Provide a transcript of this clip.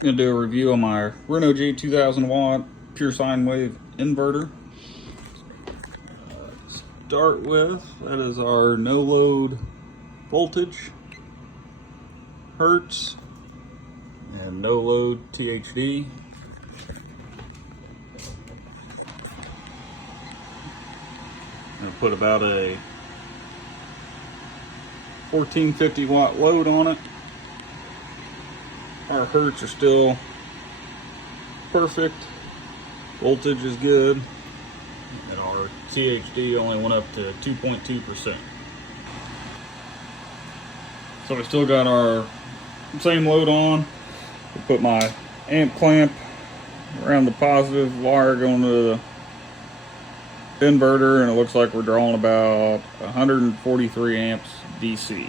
Gonna do a review on my Renogy 2000 watt pure sine wave inverter. Start with, that is our no load voltage, hertz, and no load THD. I'm gonna put about a 1450 watt load on it. Our hertz are still perfect, voltage is good, and our THD only went up to 2.2%. So we still got our same load on. We put my amp clamp around the positive wire going to the inverter, and it looks like we're drawing about 143 amps DC.